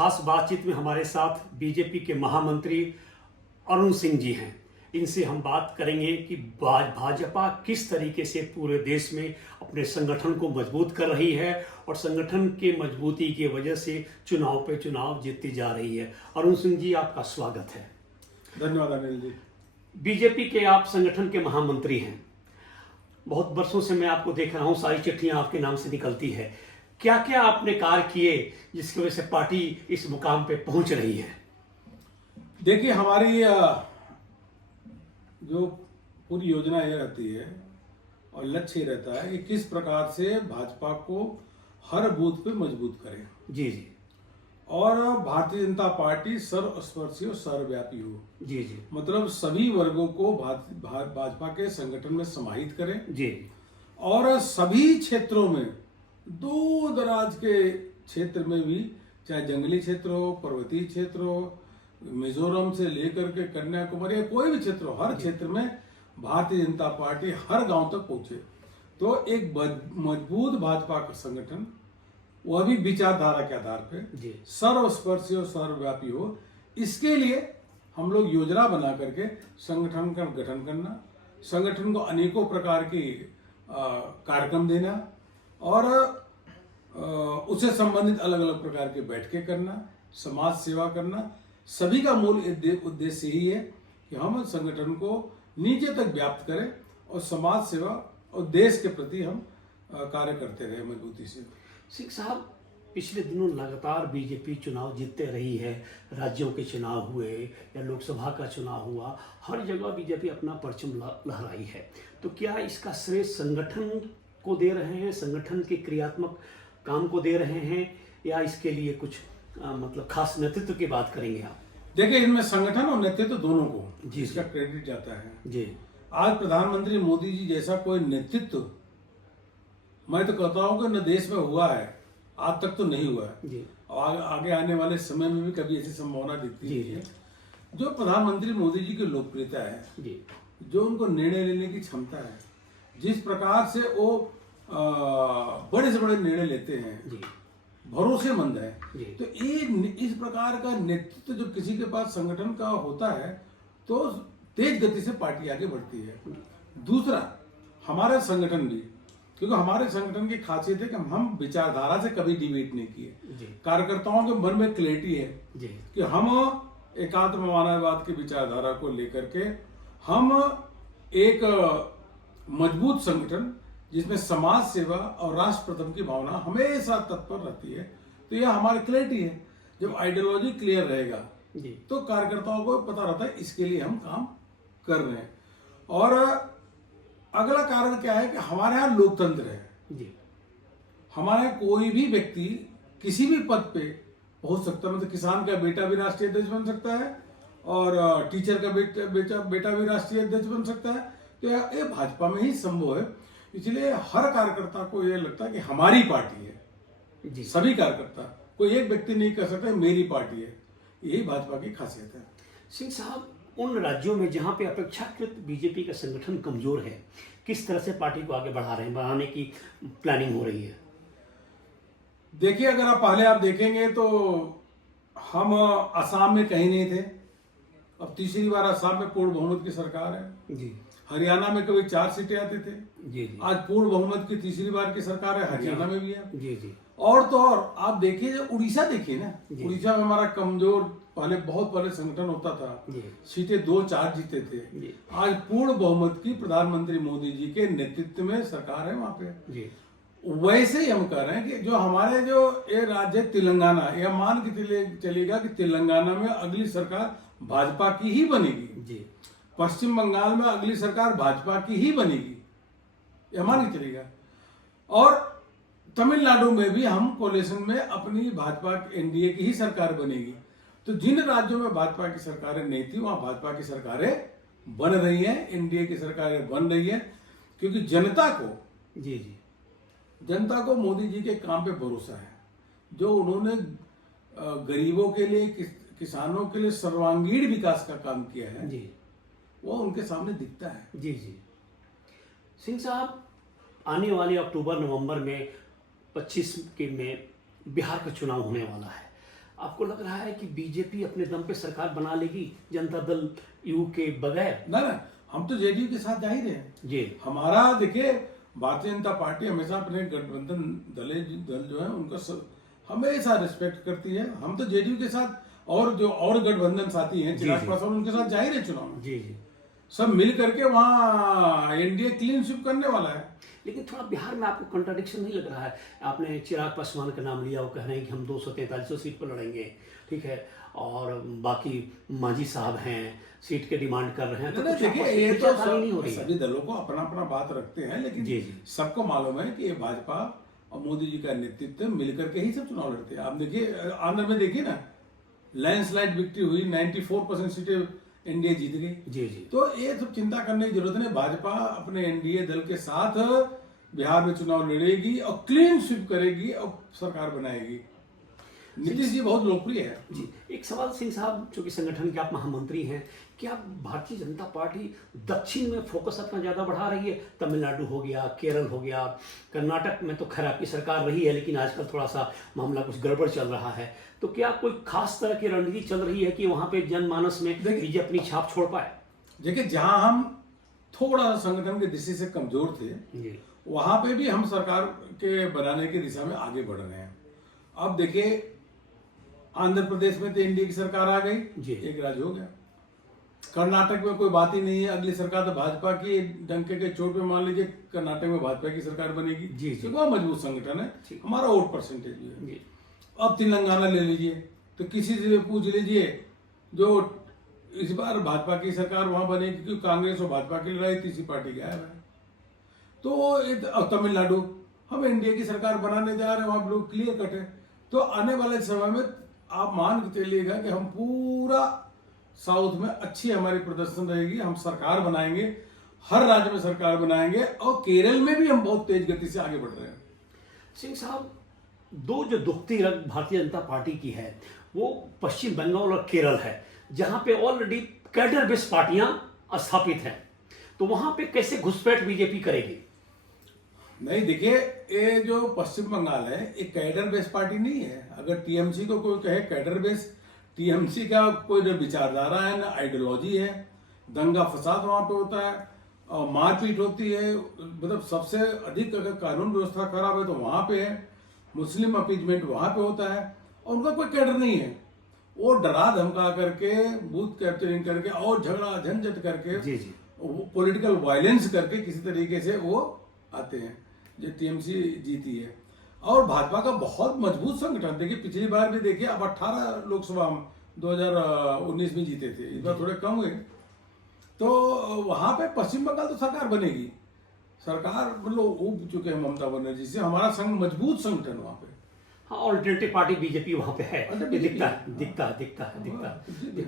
खास बातचीत में हमारे साथ बीजेपी के महामंत्री अरुण सिंह जी हैं। इनसे हम बात करेंगे कि भाजपा किस तरीके से पूरे देश में अपने संगठन को मजबूत कर रही है और संगठन के मजबूती की वजह से चुनाव पे चुनाव जीतती जा रही है। अरुण सिंह जी, आपका स्वागत है। धन्यवाद अनिल जी। बीजेपी के आप संगठन के महामंत्री हैं। बहुत वर्षों से मैं आपको देख रहा हूं, सारी चिट्ठियां आपके नाम से निकलती है। क्या क्या आपने कार्य किए जिसकी वजह से पार्टी इस मुकाम पे पहुंच रही है? देखिए, हमारी जो पूरी योजना ये रहती है और लक्ष्य रहता है कि किस प्रकार से भाजपा को हर बूथ पे मजबूत करें। जी जी। और भारतीय जनता पार्टी सर्वस्पर्शी और सर्वव्यापी हो। जी जी। मतलब सभी वर्गों को भाजपा के संगठन में समाहित करें जी। और सभी क्षेत्रों में, दूर दराज के क्षेत्र में भी, चाहे जंगली क्षेत्र हो, पर्वतीय क्षेत्र हो, मिजोरम से लेकर के कन्याकुमारी, कोई भी क्षेत्र हो, हर क्षेत्र में भारतीय जनता पार्टी हर गांव तक पहुंचे। तो एक मजबूत भाजपा का संगठन, वह भी विचारधारा के आधार पे सर्वस्पर्शी और सर्वव्यापी हो, इसके लिए हम लोग योजना बना करके संगठन का गठन करना, संगठन को अनेकों प्रकार की कार्यक्रम देना और उससे संबंधित अलग अलग प्रकार के बैठकें करना, समाज सेवा करना। सभी का मूल उद्देश्य यही है कि हम संगठन को नीचे तक व्याप्त करें और समाज सेवा और देश के प्रति हम कार्य करते रहे मजबूती से। सिंह साहब, पिछले दिनों लगातार बीजेपी चुनाव जीतते रही है। राज्यों के चुनाव हुए या लोकसभा का चुनाव हुआ, हर जगह बीजेपी अपना परचम लहराई है। तो क्या इसका श्रेय संगठन को दे रहे हैं, संगठन के क्रियात्मक काम को दे रहे हैं, या इसके लिए कुछ मतलब खास नेतृत्व की बात करेंगे आप? देखिए, इनमें संगठन और नेतृत्व दोनों को जी इसका क्रेडिट जाता है। जी। आज प्रधानमंत्री मोदी जी जैसा कोई नेतृत्व, मैं तो कहता हूं कि न देश में हुआ है, आज तक तो नहीं हुआ है जी। और आगे आने वाले समय में भी कभी ऐसी संभावना दिखती जी नहीं है। जो प्रधानमंत्री मोदी जी की लोकप्रियता है जी, जो उनको निर्णय लेने की क्षमता है, जिस प्रकार से वो बड़े से बड़े निर्णय लेते हैं जी, भरोसेमंद है, जी। तो ये इस प्रकार का नेतृत्व जो किसी के पास संगठन का होता है तो तेज गति से पार्टी आगे बढ़ती है। दूसरा, हमारा संगठन भी, क्योंकि हमारे संगठन की खासियत है कि हम विचारधारा से कभी डिबेट नहीं किए। कार्यकर्ताओं के मन में क्लैरिटी है जी। कि हम एकात्म मानववाद की विचारधारा को लेकर के हम एक मजबूत संगठन जिसमें समाज सेवा और राष्ट्र प्रथम की भावना हमेशा तत्पर रहती है, तो यह हमारी क्लैरिटी है। जब आइडियोलॉजी क्लियर रहेगा तो कार्यकर्ताओं को पता रहता है इसके लिए हम काम कर रहे हैं। और अगला कारण क्या है कि हमारे यहाँ लोकतंत्र है। हमारे यहाँ कोई भी व्यक्ति किसी भी पद पे पहुंच सकता है। मतलब किसान का बेटा भी राष्ट्रीय अध्यक्ष बन सकता है और टीचर का बेटा भी राष्ट्रीय अध्यक्ष बन सकता है। तो ये भाजपा में ही संभव है। इसलिए हर कार्यकर्ता को यह लगता है कि हमारी पार्टी है। सभी कार्यकर्ता, कोई एक व्यक्ति नहीं कह सकता मेरी पार्टी है। यही भाजपा की खासियत है। सिंह साहब, उन राज्यों में जहां पे अपेक्षाकृत बीजेपी का संगठन कमजोर है, किस तरह से पार्टी को आगे बढ़ा रहे हैं, बढ़ाने की प्लानिंग हो रही है? देखिए, अगर आप देखेंगे तो हम असम में कहीं नहीं थे, अब तीसरी बार असम में पूर्ण बहुमत की सरकार है। जी। हरियाणा में कभी 4 सीटें आते थे, जी जी। आज पूर्ण बहुमत की तीसरी बार की सरकार है, हरियाणा में भी है। जी जी। और तो और आप देखिए, उड़ीसा देखिए ना, उड़ीसा में हमारा कमजोर पहले बहुत बड़े संगठन होता था, सीटें 2-4 जीते थे। आज पूर्ण बहुमत की प्रधानमंत्री मोदी जी के नेतृत्व में सरकार है वहां पे। वैसे ही हम कह रहे हैं कि जो हमारे जो ये राज्य तेलंगाना, यह मान के चलेगा कि तेलंगाना में अगली सरकार भाजपा की ही बनेगी। पश्चिम बंगाल में अगली सरकार भाजपा की ही बनेगी, यह मान के चलेगा। और तमिलनाडु में भी हम कोलिशन में अपनी भाजपा एनडीए की ही सरकार बनेगी। तो जिन राज्यों में भाजपा की सरकारें नहीं थी वहां भाजपा की सरकारें बन रही हैं, एनडीए की सरकारें बन रही हैं, क्योंकि जनता को मोदी जी के काम पे भरोसा है। जो उन्होंने गरीबों के लिए, किसानों के लिए सर्वांगीण विकास का काम किया है, वो उनके सामने दिखता है। जी जी। सिंह साहब, आने वाले अक्टूबर नवंबर में 25 के में बिहार का चुनाव होने वाला है। आपको लग रहा है कि बीजेपी अपने दम पे सरकार बना लेगी जनता दल यू के बगैर? ना, हम तो जेडीयू के साथ जा ही रहे हैं जी। हमारा देखिए, भारतीय जनता पार्टी हमेशा अपने गठबंधन दल जो है उनका हमेशा रिस्पेक्ट करती है। हम तो जेडीयू के साथ और जो और गठबंधन साथी हैं चिराग पासवान, उनके साथ जा ही रहे चुनाव में। जी। सब मिल करके वहाँ एनडीए क्लीन स्वीप करने वाला है। लेकिन थोड़ा बिहार में आपको कंट्राडिक्शन नहीं लग रहा है? आपने चिराग पासवान का नाम लिया, वो कह रहे हैं कि हम 243 सीट पर लड़ेंगे, ठीक है, और बाकी मांझी साहब हैं सीट के डिमांड कर रहे हैं। तो देखिए, ये तो नहीं हो रही है। सभी दलों को अपना अपना बात रखते हैं, लेकिन सबको मालूम है कि ये भाजपा और मोदी जी का नेतृत्व मिलकर के ही सब चुनाव लड़ते हैं। आप देखिए, आंध्र में देखिए ना, लैंडस्लाइड विक्ट्री हुई, 94% सीटें एनडीए जीत गई। जी। तो ये सब चिंता करने की जरूरत नहीं। भाजपा अपने एनडीए दल के साथ बिहार में चुनाव लड़ेगी और क्लीन स्वीप करेगी और सरकार बनाएगी। नीतीश जी बहुत लोकप्रिय है। जी, एक सवाल सिंह साहब, चूंकि संगठन के आप महामंत्री हैं, क्या भारतीय जनता पार्टी दक्षिण में फोकस अपना ज्यादा बढ़ा रही है? तमिलनाडु हो गया, केरल हो गया, कर्नाटक में तो खैर आपकी सरकार रही है, लेकिन आजकल थोड़ा सा मामला कुछ गड़बड़ चल रहा है। तो क्या कोई खास तरह की रणनीति चल रही है कि वहां पे जनमानस में बीजेपी अपनी छाप छोड़ पाए? देखिए, जहां हम थोड़ा सा संगठन की दृष्टि से कमजोर थे, वहां पे भी हम सरकार के बनाने की दिशा में आगे बढ़ रहे हैं। अब देखिए, आंध्र प्रदेश में तो एनडीए की सरकार आ गई, एक राज्य हो गया। कर्नाटक में कोई बात ही नहीं है, अगली सरकार तो भाजपा की, डंके के चोट पे मान लीजिए कर्नाटक में भाजपा की सरकार बनेगी। जी। वह मजबूत संगठन है, हमारा वोट परसेंटेज भी है। अब तेलंगाना ले लीजिए, तो किसी से पूछ लीजिए, जो इस बार भाजपा की सरकार वहां बनेगी, क्योंकि कांग्रेस और भाजपा की लड़ाई, तीसरी पार्टी गायब है। तो तमिलनाडु, हम एनडीए की सरकार बनाने जा रहे हैं, वहां लोग क्लियर कट है। तो आने वाले समय में आप मान के चलिएगा कि हम पूरा साउथ में अच्छी हमारी प्रदर्शन रहेगी, हम सरकार बनाएंगे, हर राज्य में सरकार बनाएंगे, और केरल में भी हम बहुत तेज गति से आगे बढ़ रहे हैं। सिंह साहब, दो जो दुखती रग भारतीय जनता पार्टी की है वो पश्चिम बंगाल और केरल है, जहां पे ऑलरेडी कैडर बेस्ड पार्टियां स्थापित हैं। तो वहां पे कैसे घुसपैठ बीजेपी करेगी? नहीं, देखिए, ये जो पश्चिम बंगाल है, ये कैडर बेस्ड पार्टी नहीं है। अगर टीएमसी को कोई कहे कैडर बेस्ड, टीएमसी का कोई न विचारधारा है, न आइडियोलॉजी है। दंगा फसाद वहां पे होता है और मारपीट होती है। मतलब सबसे अधिक अगर कानून व्यवस्था खराब है तो वहां पे है। मुस्लिम अपीजमेंट वहां पे होता है, और उनका कोई कैडर नहीं है। वो डरा धमका करके, बूथ कैप्चरिंग करके और झगड़ा झंझट करके, पॉलिटिकल वायलेंस करके किसी तरीके से वो आते हैं। जो टीएमसी जीती है, और भाजपा का बहुत मजबूत संगठन। देखिए, पिछली बार भी देखिए, अब 18 लोकसभा 2019 में जीते थे, इस बार थोड़े कम हुए। तो वहां पे पश्चिम बंगाल तो सरकार बनेगी, सरकार मतलब उब चुके हैं ममता बनर्जी से। हमारा संघ मजबूत संगठन वहां पे। हाँ, ऑल्टरनेटिव पार्टी बीजेपी वहां पे है, दिखता है।